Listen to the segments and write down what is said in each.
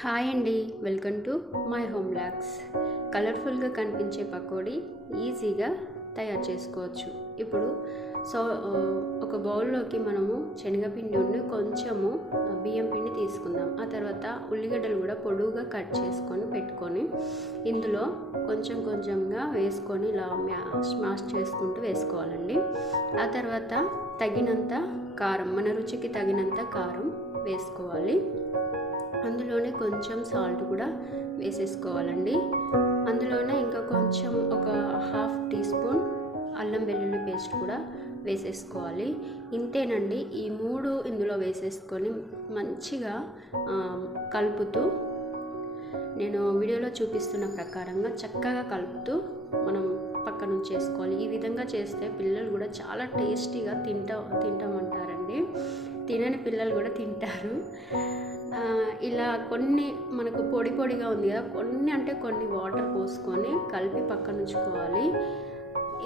Hi అండి, welcome to my home blogs. కలర్ఫుల్గా కనిపించే పకోడీ ఈజీగా తయారు చేసుకోవచ్చు. ఇప్పుడు ఒక బౌల్లోకి మనము శనగపిండి కొంచెము బియ్యం పిండి తీసుకుందాం. ఆ తర్వాత ఉల్లిగడ్డలు కూడా పొడువుగా కట్ చేసుకొని పెట్టుకొని ఇందులో కొంచెం కొంచెంగా వేసుకొని ఇలా స్మాష్ చేసుకుంటూ వేసుకోవాలండి. ఆ తర్వాత తగినంత కారం, మన రుచికి తగినంత కారం వేసుకోవాలి. అందులోనే కొంచెం సాల్ట్ కూడా వేసేసుకోవాలండి. అందులోనే ఇంకా కొంచెం ఒక హాఫ్ టీ స్పూన్ అల్లం వెల్లుల్లి పేస్ట్ కూడా వేసేసుకోవాలి. ఇంతేనండి. ఈ మూడు ఇందులో వేసేసుకొని మంచిగా కలుపుతూ, నేను వీడియోలో చూపిస్తున్న ప్రకారంగా చక్కగా కలుపుతూ మనం పక్కన చేసుకోవాలి. ఈ విధంగా చేస్తే పిల్లలు కూడా చాలా టేస్టీగా తింటామంటారండి. తినని పిల్లలు కూడా తింటారు. ఇలా కొన్ని మనకు పొడి పొడిగా ఉంది కదా, కొన్ని వాటర్ పోసుకొని కలిపి పక్కన ఉంచుకోవాలి.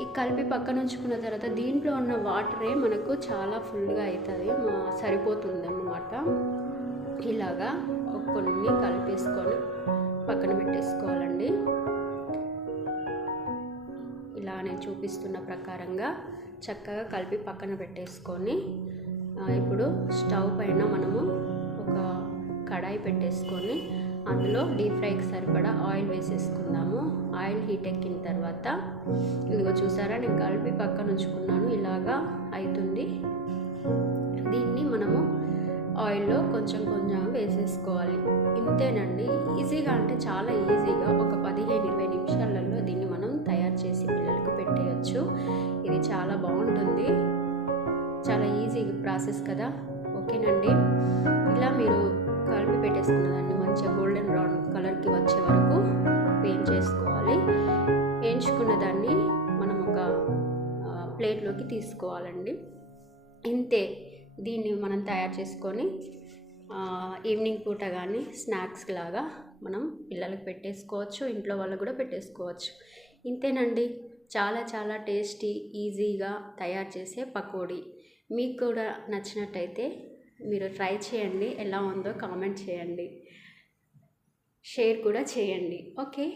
ఈ కలిపి పక్కన ఉంచుకున్న తర్వాత దీంట్లో ఉన్న వాటరే మనకు చాలా ఫుల్గా అవుతుంది, సరిపోతుంది అన్నమాట. ఇలాగా కొన్ని కలిపేసుకొని పక్కన పెట్టేసుకోవాలండి. ఇలా నేను చూపిస్తున్న ప్రకారంగా చక్కగా కలిపి పక్కన పెట్టేసుకొని ఇప్పుడు స్టవ్ పైన మనము ఒక కడాయి పెట్టేసుకొని అందులో డీప్ ఫ్రైకి సరిపడా ఆయిల్ వేసేసుకుందాము. ఆయిల్ హీట్ ఎక్కిన తర్వాత ఇదిగో చూసారా, నేను కలిపి పక్కన ఉంచుకున్నాను. ఇలాగా అవుతుంది. దీన్ని మనము ఆయిల్లో కొంచెం కొంచెం వేసేసుకోవాలి. ఇంతేనండి. ఈజీగా, అంటే చాలా ఈజీగా ఒక 15-20 నిమిషాలలో దీన్ని మనం తయారు చేసి పిల్లలకు పెట్టేయచ్చు. ఇది చాలా బాగుంటుంది. చాలా ఈజీ ప్రాసెస్ కదా. ఓకేనండి. ఇలా మీరు కలిపి పెట్టేసుకున్న దాన్ని మంచిగా గోల్డెన్ బ్రౌన్ కలర్కి వచ్చే వరకు వేయించేసుకోవాలి. వేయించుకున్న దాన్ని మనం ఒక ప్లేట్లోకి తీసుకోవాలండి. ఇంతే. దీన్ని మనం తయారు చేసుకొని ఈవినింగ్ పూట కానీ స్నాక్స్ లాగా మనం పిల్లలకు పెట్టేసుకోవచ్చు, ఇంట్లో వాళ్ళకు కూడా పెట్టేసుకోవచ్చు. ఇంతేనండి. చాలా చాలా టేస్టీ, ఈజీగా తయారు చేసే పకోడీ. మీకు కూడా నచ్చినట్టయితే మీరు ట్రై చేయండి. ఎలా ఉందో కామెంట్ చేయండి, షేర్ కూడా చేయండి. ఓకే,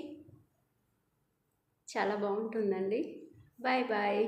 చాలా బాగుంటుందండి. Bye bye.